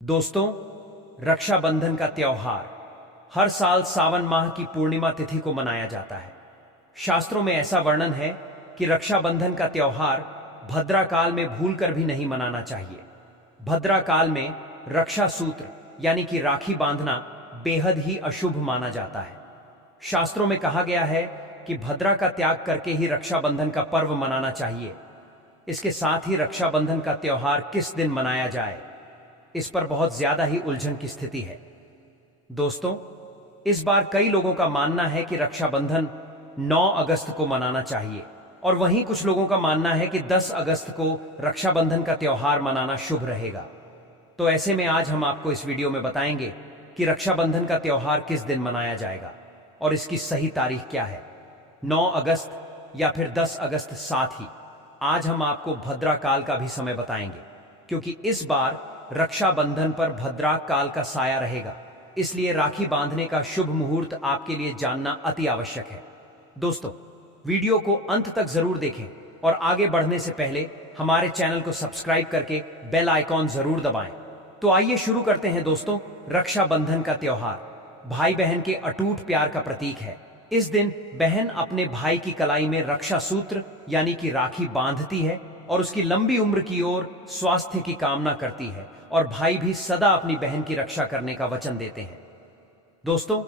दोस्तों, रक्षाबंधन का त्योहार हर साल सावन माह की पूर्णिमा तिथि को मनाया जाता है। शास्त्रों में ऐसा वर्णन है कि रक्षाबंधन का त्योहार भद्रा काल में भूलकर भी नहीं मनाना चाहिए। भद्रा काल में रक्षा सूत्र यानी कि राखी बांधना बेहद ही अशुभ माना जाता है। शास्त्रों में कहा गया है कि भद्रा का त्याग करके ही रक्षाबंधन का पर्व मनाना चाहिए। इसके साथ ही रक्षाबंधन का त्योहार किस दिन मनाया जाए, इस पर बहुत ज्यादा ही उलझन की स्थिति है। दोस्तों, इस बार कई लोगों का मानना है कि रक्षाबंधन 9 अगस्त को मनाना चाहिए और वहीं कुछ लोगों का मानना है कि 10 अगस्त को रक्षाबंधन का त्योहार मनाना शुभ रहेगा। तो ऐसे में आज हम आपको इस वीडियो में बताएंगे कि रक्षाबंधन का त्योहार किस दिन मनाया जाएगा और इसकी सही तारीख क्या है, 9 अगस्त या फिर 10 अगस्त। साथ ही आज हम आपको भद्रा काल का भी समय बताएंगे, क्योंकि इस बार रक्षाबंधन पर भद्रा काल का साया रहेगा। इसलिए राखी बांधने का शुभ मुहूर्त आपके लिए जानना अति आवश्यक है। दोस्तों, वीडियो को अंत तक जरूर देखें और आगे बढ़ने से पहले हमारे चैनल को सब्सक्राइब करके बेल आइकॉन जरूर दबाएं। तो आइए शुरू करते हैं। दोस्तों, रक्षाबंधन का त्योहार भाई बहन के अटूट प्यार का प्रतीक है। इस दिन बहन अपने भाई की कलाई में रक्षा सूत्र यानी कि राखी बांधती है और उसकी लंबी उम्र की ओर स्वास्थ्य की कामना करती है, और भाई भी सदा अपनी बहन की रक्षा करने का वचन देते हैं। दोस्तों,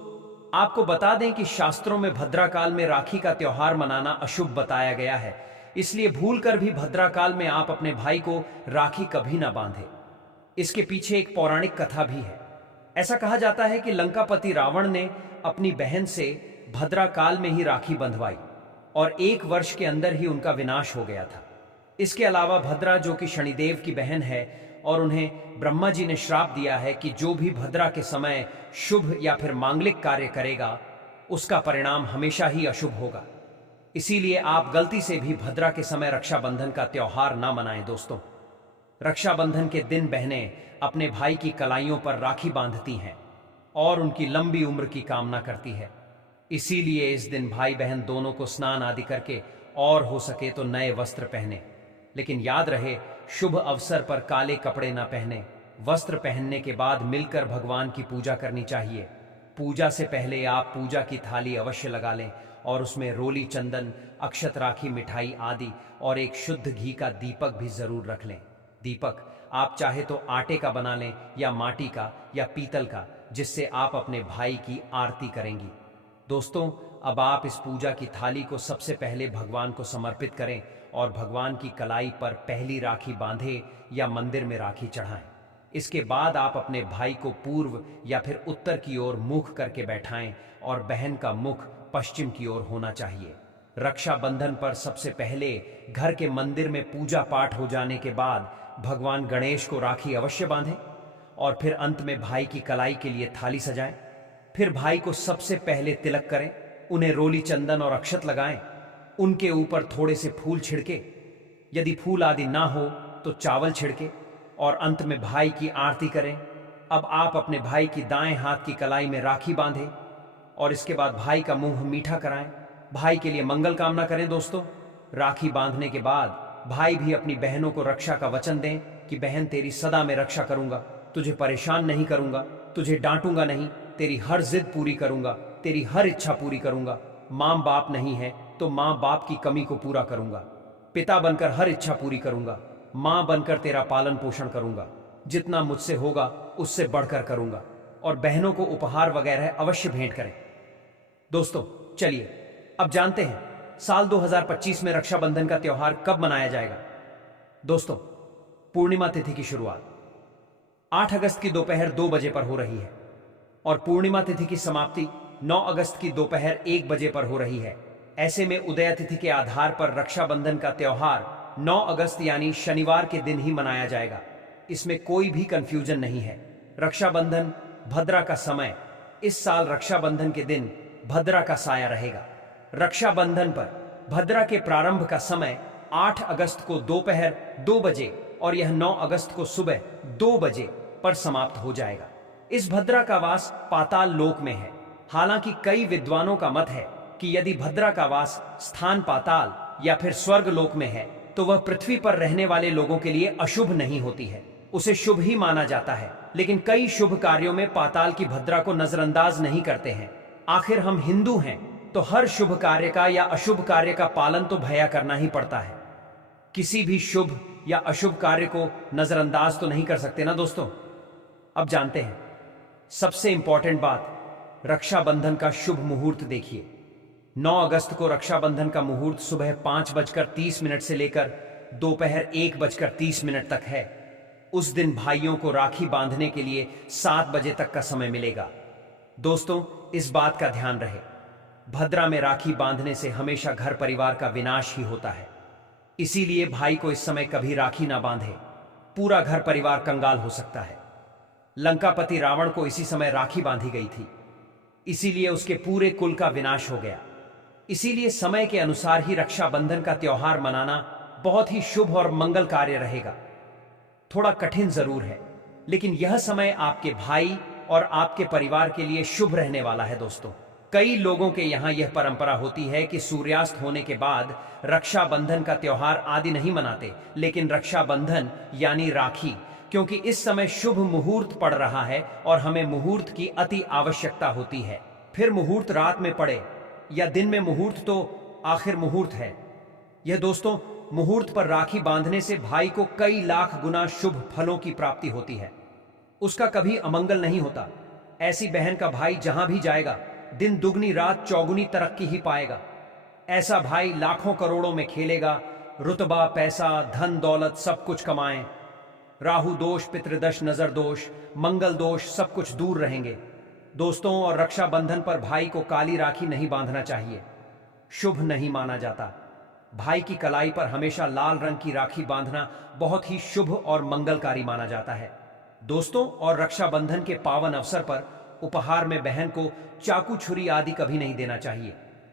आपको बता दें कि शास्त्रों में भद्रा काल में राखी का त्योहार मनाना अशुभ बताया गया है। इसलिए भूलकर भी भद्रा काल में आप अपने भाई को राखी कभी ना बांधे। इसके पीछे एक पौराणिक कथा भी है। ऐसा कहा जाता है कि लंकापति रावण ने अपनी बहन से भद्रा काल में ही राखी बंधवाई और 1 वर्ष के अंदर ही उनका विनाश हो गया था। इसके अलावा भद्रा, जो कि शनिदेव की बहन है, और उन्हें ब्रह्मा जी ने श्राप दिया है कि जो भी भद्रा के समय शुभ या फिर मांगलिक कार्य करेगा उसका परिणाम हमेशा ही अशुभ होगा। इसीलिए आप गलती से भी भद्रा के समय रक्षाबंधन का त्योहार ना मनाएं। दोस्तों, रक्षाबंधन के दिन बहनें अपने भाई की कलाइयों पर राखी बांधती हैं और उनकी लंबी उम्र की कामना करती है। इसीलिए इस दिन भाई बहन दोनों को स्नान आदि करके और हो सके तो नए वस्त्र पहने। लेकिन याद रहे, शुभ अवसर पर काले कपड़े ना पहने। वस्त्र पहनने के बाद मिलकर भगवान की पूजा करनी चाहिए। पूजा से पहले आप पूजा की थाली अवश्य लगा लें और उसमें रोली, चंदन, अक्षत, राखी, मिठाई आदि और एक शुद्ध घी का दीपक भी जरूर रख लें। दीपक आप चाहे तो आटे का बना लें या माटी का या पीतल का, जिससे आप अपने भाई की आरती करेंगी। दोस्तों, अब आप इस पूजा की थाली को सबसे पहले भगवान को समर्पित करें और भगवान की कलाई पर पहली राखी बांधे या मंदिर में राखी चढ़ाएं। इसके बाद आप अपने भाई को पूर्व या फिर उत्तर की ओर मुख करके बैठाएं और बहन का मुख पश्चिम की ओर होना चाहिए। रक्षाबंधन पर सबसे पहले घर के मंदिर में पूजा पाठ हो जाने के बाद भगवान गणेश को राखी अवश्य बांधें और फिर अंत में भाई की कलाई के लिए थाली सजाएं। फिर भाई को सबसे पहले तिलक करें, उन्हें रोली, चंदन और अक्षत लगाएं, उनके ऊपर थोड़े से फूल छिड़के, यदि फूल आदि ना हो तो चावल छिड़के और अंत में भाई की आरती करें। अब आप अपने भाई की दाएं हाथ की कलाई में राखी बांधें और इसके बाद भाई का मुंह मीठा कराएं, भाई के लिए मंगल कामना करें। दोस्तों, राखी बांधने के बाद भाई भी अपनी बहनों को रक्षा का वचन दें कि बहन, तेरी सदा मैं रक्षा करूंगा, तुझे परेशान नहीं करूंगा, तुझे डांटूंगा नहीं, तेरी हर जिद पूरी करूंगा, तेरी हर इच्छा पूरी करूंगा। मां बाप नहीं है तो मां बाप की कमी को पूरा करूंगा, पिता बनकर हर इच्छा पूरी करूंगा, मां बनकर तेरा पालन पोषण करूंगा, जितना मुझसे होगा उससे बढ़कर करूंगा। और बहनों को उपहार वगैरह अवश्य भेंट करें। दोस्तों, चलिए अब जानते हैं साल 2025 में रक्षाबंधन का त्योहार कब मनाया जाएगा। दोस्तों, पूर्णिमा तिथि की शुरुआत 8 अगस्त की दोपहर 2 बजे पर हो रही है और पूर्णिमा तिथि की समाप्ति 9 अगस्त की दोपहर 1 बजे पर हो रही है। ऐसे में उदय तिथि के आधार पर रक्षाबंधन का त्योहार 9 अगस्त यानी शनिवार के दिन ही मनाया जाएगा। इसमें कोई भी कंफ्यूजन नहीं है। रक्षाबंधन भद्रा का समय, इस साल रक्षाबंधन के दिन भद्रा का साया रहेगा। रक्षाबंधन पर भद्रा के प्रारंभ का समय 8 अगस्त को दोपहर 2 बजे और यह 9 अगस्त को सुबह 2 बजे पर समाप्त हो जाएगा। इस भद्रा का वास पाताल लोक में है। हालांकि कई विद्वानों का मत है कि यदि भद्रा का वास स्थान पाताल या फिर स्वर्ग लोक में है तो वह पृथ्वी पर रहने वाले लोगों के लिए अशुभ नहीं होती है, उसे शुभ ही माना जाता है। लेकिन कई शुभ कार्यों में पाताल की भद्रा को नजरअंदाज नहीं करते हैं। आखिर हम हिंदू हैं, तो हर शुभ कार्य का या अशुभ कार्य का पालन तो भैया करना ही पड़ता है। किसी भी शुभ या अशुभ कार्य को नजरअंदाज तो नहीं कर सकते ना दोस्तों। अब जानते हैं सबसे इंपॉर्टेंट बात, रक्षाबंधन का शुभ मुहूर्त देखिए। 9 अगस्त को रक्षाबंधन का मुहूर्त सुबह 5:30 से लेकर दोपहर 1:30 तक है। उस दिन भाइयों को राखी बांधने के लिए 7 बजे तक का समय मिलेगा। दोस्तों, इस बात का ध्यान रहे, भद्रा में राखी बांधने से हमेशा घर परिवार का विनाश ही होता है। इसीलिए भाई को इस समय कभी राखी ना बांधे, पूरा घर परिवार कंगाल हो सकता है। लंकापति रावण को इसी समय राखी बांधी गई थी, इसीलिए उसके पूरे कुल का विनाश हो गया। इसीलिए समय के अनुसार ही रक्षाबंधन का त्योहार मनाना बहुत ही शुभ और मंगल कार्य रहेगा। थोड़ा कठिन जरूर है, लेकिन यह समय आपके भाई और आपके परिवार के लिए शुभ रहने वाला है। दोस्तों, कई लोगों के यहां यह परंपरा होती है कि सूर्यास्त होने के बाद रक्षाबंधन का त्योहार आदि नहीं मनाते, लेकिन रक्षाबंधन यानी राखी, क्योंकि इस समय शुभ मुहूर्त पड़ रहा है और हमें मुहूर्त की अति आवश्यकता होती है। फिर मुहूर्त रात में पड़े या दिन में, मुहूर्त तो आखिर मुहूर्त है। यह दोस्तों, मुहूर्त पर राखी बांधने से भाई को कई लाख गुना शुभ फलों की प्राप्ति होती है, उसका कभी अमंगल नहीं होता। ऐसी बहन का भाई जहां भी जाएगा, दिन दुगनी रात चौगुनी तरक्की ही पाएगा। ऐसा भाई लाखों करोड़ों में खेलेगा, रुतबा, पैसा, धन दौलत सब कुछ कमाए। राहु दोष, पितृदोष, नजर दोष, मंगल दोष सब कुछ दूर रहेंगे। दोस्तों, और रक्षाबंधन पर भाई को काली राखी नहीं बांधना चाहिए, शुभ नहीं माना जाता। भाई की कलाई पर हमेशा लाल रंग की राखी बांधना बहुत ही शुभ और मंगलकारी माना जाता है। दोस्तों, और रक्षाबंधन के पावन अवसर पर उपहार में बहन को चाकू, छुरी आदि कभी नहीं देना चाहिए।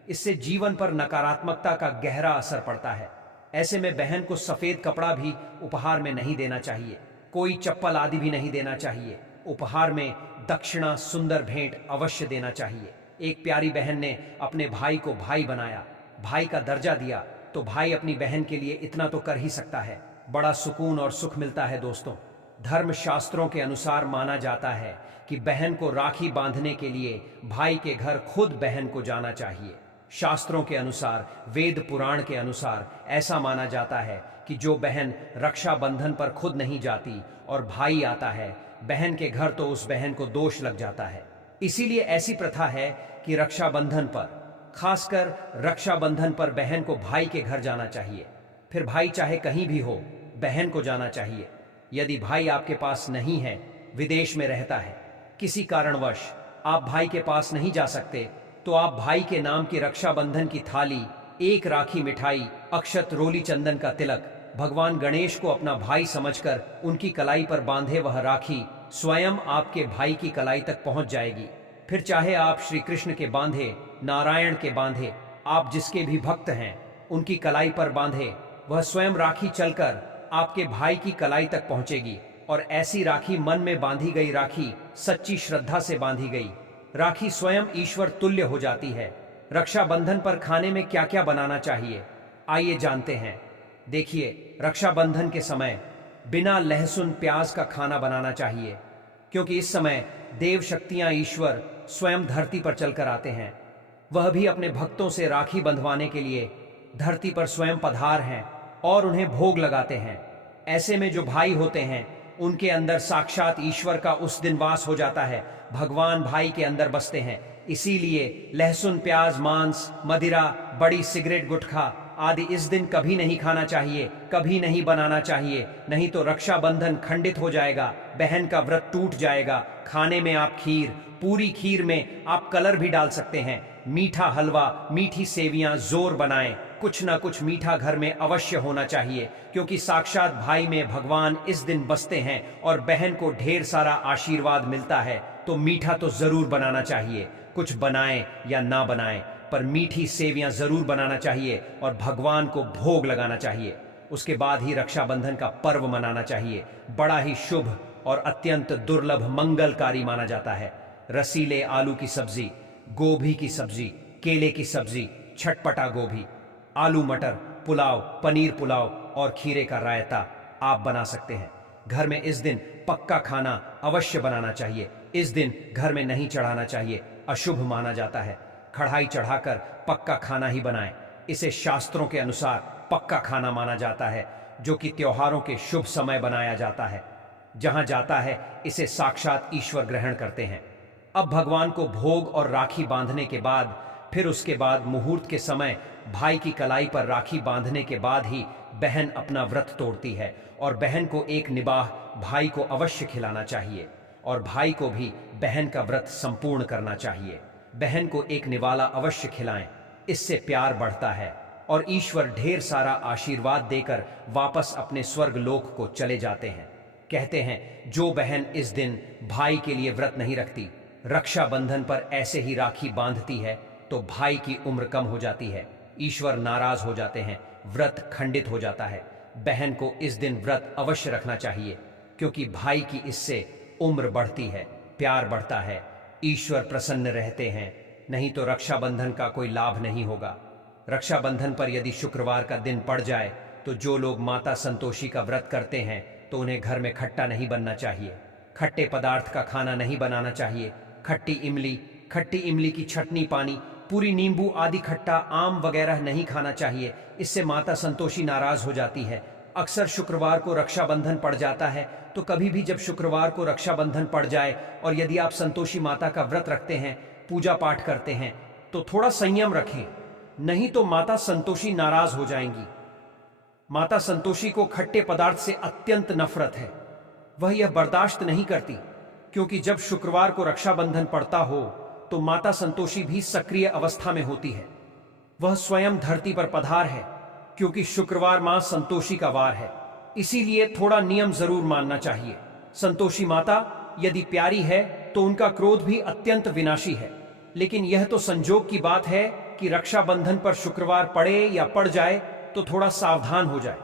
इससे जीवन पर नकारात्मकता का गहरा असर पड़ता है। ऐसे में बहन को सफेद कपड़ा भी उपहार में नहीं देना चाहिए, कोई चप्पल आदि भी नहीं देना चाहिए। उपहार में दक्षिणा, सुंदर भेंट अवश्य देना चाहिए। एक प्यारी बहन ने अपने भाई को भाई बनाया, भाई का दर्जा दिया, तो भाई अपनी बहन के लिए इतना तो कर ही सकता है। बड़ा सुकून और सुख मिलता है। दोस्तों, धर्म शास्त्रों के अनुसार माना जाता है कि बहन को राखी बांधने के लिए भाई के घर खुद बहन को जाना चाहिए। शास्त्रों के अनुसार, वेद पुराण के अनुसार ऐसा माना जाता है कि जो बहन रक्षाबंधन पर खुद नहीं जाती और भाई आता है बहन के घर, तो उस बहन को दोष लग जाता है। इसीलिए ऐसी प्रथा है कि रक्षाबंधन पर, खासकर रक्षाबंधन पर बहन को भाई के घर जाना चाहिए। फिर भाई चाहे कहीं भी हो, बहन को जाना चाहिए। यदि भाई आपके पास नहीं है, विदेश में रहता है, किसी कारणवश आप भाई के पास नहीं जा सकते, तो आप भाई के नाम की रक्षाबंधन की थाली, एक राखी, मिठाई, अक्षत, रोली, चंदन का तिलक, भगवान गणेश को अपना भाई समझकर उनकी कलाई पर बांधे वह राखी स्वयं आपके भाई की कलाई तक पहुंच जाएगी। फिर चाहे आप श्री कृष्ण के बांधे, नारायण के बांधे, आप जिसके भी भक्त हैं उनकी कलाई पर बांधे, वह स्वयं राखी चलकर आपके भाई की कलाई तक पहुंचेगी। और ऐसी राखी, मन में बांधी गई राखी, सच्ची श्रद्धा से बांधी गई राखी स्वयं ईश्वर तुल्य हो जाती है। रक्षाबंधन पर खाने में क्या क्या बनाना चाहिए, आइए जानते हैं। देखिए, रक्षाबंधन के समय बिना लहसुन प्याज का खाना बनाना चाहिए, क्योंकि इस समय देव शक्तियां, ईश्वर स्वयं धरती पर चलकर आते हैं। वह भी अपने भक्तों से राखी बंधवाने के लिए धरती पर स्वयं पधार हैं और उन्हें भोग लगाते हैं। ऐसे में जो भाई होते हैं उनके अंदर साक्षात ईश्वर का उस दिन वास हो जाता है, भगवान भाई के अंदर बसते हैं। इसीलिए लहसुन, प्याज, मांस, मदिरा, बड़ी, सिगरेट, गुटखा आदि इस दिन कभी नहीं खाना चाहिए, कभी नहीं बनाना चाहिए, नहीं तो रक्षाबंधन खंडित हो जाएगा, बहन का व्रत टूट जाएगा। खाने में आप खीर, पूरी खीर में आप कलर भी डाल सकते हैं, मीठा हलवा, मीठी सेवियां जोर बनाएं। कुछ ना कुछ मीठा घर में अवश्य होना चाहिए, क्योंकि साक्षात भाई में भगवान इस दिन बसते हैं और बहन को ढेर सारा आशीर्वाद मिलता है। तो मीठा तो जरूर बनाना चाहिए, कुछ बनाएं या ना बनाएं, पर मीठी सेवियां जरूर बनाना चाहिए और भगवान को भोग लगाना चाहिए। उसके बाद ही रक्षाबंधन का पर्व मनाना चाहिए। बड़ा ही शुभ और अत्यंत दुर्लभ मंगलकारी माना जाता है। रसीले आलू की सब्जी, गोभी की सब्जी, केले की सब्जी, छटपटा गोभी, आलू मटर, पुलाव, पनीर पुलाव और खीरे का रायता आप बना सकते हैं। घर में इस दिन पक्का खाना अवश्य बनाना चाहिए। इस दिन घर में नहीं चढ़ाना चाहिए, अशुभ माना जाता है। कढ़ाई चढ़ाकर पक्का खाना ही बनाएं। इसे शास्त्रों के अनुसार पक्का खाना माना जाता है, जो कि त्योहारों के शुभ समय बनाया जाता है। जहां जाता है इसे साक्षात ईश्वर ग्रहण करते हैं। अब भगवान को भोग और राखी बांधने के बाद, फिर उसके बाद मुहूर्त के समय भाई की कलाई पर राखी बांधने के बाद ही बहन अपना व्रत तोड़ती है और बहन को एक निबाह भाई को अवश्य खिलाना चाहिए और भाई को भी बहन का व्रत संपूर्ण करना चाहिए। बहन को एक निवाला अवश्य खिलाएं, इससे प्यार बढ़ता है और ईश्वर ढेर सारा आशीर्वाद देकर वापस अपने स्वर्ग लोक को चले जाते हैं। कहते हैं जो बहन इस दिन भाई के लिए व्रत नहीं रखती, रक्षाबंधन पर ऐसे ही राखी बांधती है, तो भाई की उम्र कम हो जाती है, ईश्वर नाराज हो जाते हैं, व्रत खंडित हो जाता है। बहन को इस दिन व्रत अवश्य रखना चाहिए, क्योंकि भाई की इससे उम्र बढ़ती है, प्यार बढ़ता है, ईश्वर प्रसन्न रहते हैं। नहीं तो रक्षाबंधन का कोई लाभ नहीं होगा। रक्षाबंधन पर यदि शुक्रवार का दिन पड़ जाए तो जो लोग माता संतोषी का व्रत करते हैं तो उन्हें घर में खट्टा नहीं बनना चाहिए, खट्टे पदार्थ का खाना नहीं बनाना चाहिए। खट्टी इमली की चटनी, पानी, पूरी नींबू आदि खट्टा आम वगैरह नहीं खाना चाहिए, इससे माता संतोषी नाराज हो जाती है। अक्सर शुक्रवार को रक्षाबंधन पड़ जाता है, तो कभी भी जब शुक्रवार को रक्षाबंधन पड़ जाए और यदि आप संतोषी माता का व्रत रखते हैं, पूजा पाठ करते हैं, तो थोड़ा संयम रखें, नहीं तो माता संतोषी नाराज हो जाएंगी। माता संतोषी को खट्टे पदार्थ से अत्यंत नफरत है, वह यह बर्दाश्त नहीं करती, क्योंकि जब शुक्रवार को रक्षाबंधन पड़ता हो तो माता संतोषी भी सक्रिय अवस्था में होती है। वह स्वयं धरती पर पधार है, क्योंकि शुक्रवार मां संतोषी का वार है, इसीलिए थोड़ा नियम जरूर मानना चाहिए। संतोषी माता यदि प्यारी है तो उनका क्रोध भी अत्यंत विनाशी है, लेकिन यह तो संजोग की बात है कि रक्षाबंधन पर शुक्रवार पड़े या पड़ जाए तो थोड़ा सावधान हो जाए।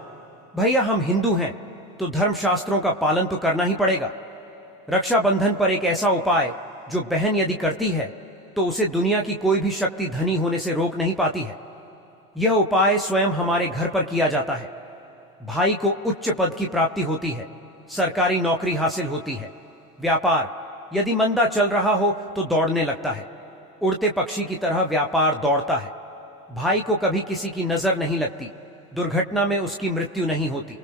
भैया हम हिंदू हैं तो धर्मशास्त्रों का पालन तो करना ही पड़ेगा। रक्षाबंधन पर एक ऐसा उपाय जो बहन यदि करती है तो उसे दुनिया की कोई भी शक्ति धनी होने से रोक नहीं पाती है। यह उपाय स्वयं हमारे घर पर किया जाता है। भाई को उच्च पद की प्राप्ति होती है, सरकारी नौकरी हासिल होती है, व्यापार यदि मंदा चल रहा हो तो दौड़ने लगता है, उड़ते पक्षी की तरह व्यापार दौड़ता है। भाई को कभी किसी की नजर नहीं लगती, दुर्घटना में उसकी मृत्यु नहीं होती।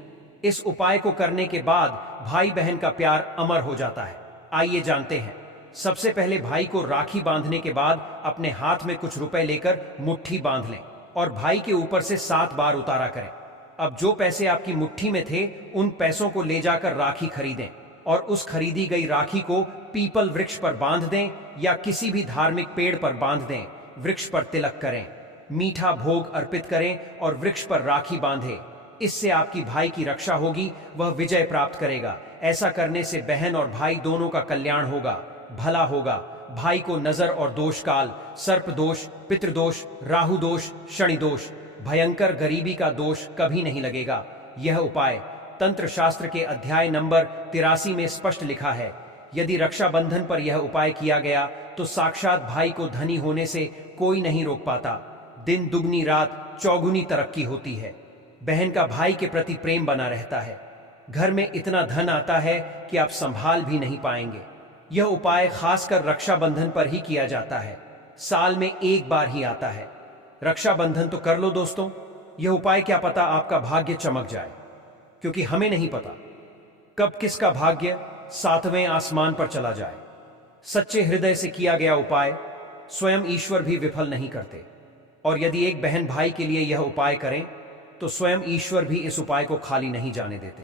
इस उपाय को करने के बाद भाई बहन का प्यार अमर हो जाता है। आइए जानते हैं। सबसे पहले भाई को राखी बांधने के बाद अपने हाथ में कुछ रुपए लेकर मुट्ठी बांध लें और भाई के ऊपर से 7 बार उतारा करें। अब जो पैसे आपकी मुट्ठी में थे उन पैसों को ले जाकर राखी खरीदें और उस खरीदी गई राखी को पीपल वृक्ष पर बांध दें या किसी भी धार्मिक पेड़ पर बांध दें। वृक्ष पर तिलक करें, मीठा भोग अर्पित करें और वृक्ष पर राखी बांधें। इससे आपकी भाई की रक्षा होगी, वह विजय प्राप्त करेगा। ऐसा करने से बहन और भाई दोनों का कल्याण होगा, भला होगा। भाई को नजर और दोष काल, सर्प दोष, पितृदोष, राहु दोष, शनि दोष, भयंकर गरीबी का दोष कभी नहीं लगेगा। यह उपाय तंत्र शास्त्र के अध्याय नंबर 83 में स्पष्ट लिखा है। यदि रक्षाबंधन पर यह उपाय किया गया तो साक्षात भाई को धनी होने से कोई नहीं रोक पाता। दिन दुगनी रात चौगुनी तरक्की होती है। बहन का भाई के प्रति प्रेम बना रहता है। घर में इतना धन आता है कि आप संभाल भी नहीं पाएंगे। यह उपाय खासकर रक्षाबंधन पर ही किया जाता है, साल में एक बार ही आता है। रक्षाबंधन तो कर लो दोस्तों, यह उपाय क्या पता आपका भाग्य चमक जाए, क्योंकि हमें नहीं पता कब किसका भाग्य 7वें आसमान पर चला जाए। सच्चे हृदय से किया गया उपाय स्वयं ईश्वर भी विफल नहीं करते, और यदि एक बहन भाई के लिए यह उपाय करें तो स्वयं ईश्वर भी इस उपाय को खाली नहीं जाने देते।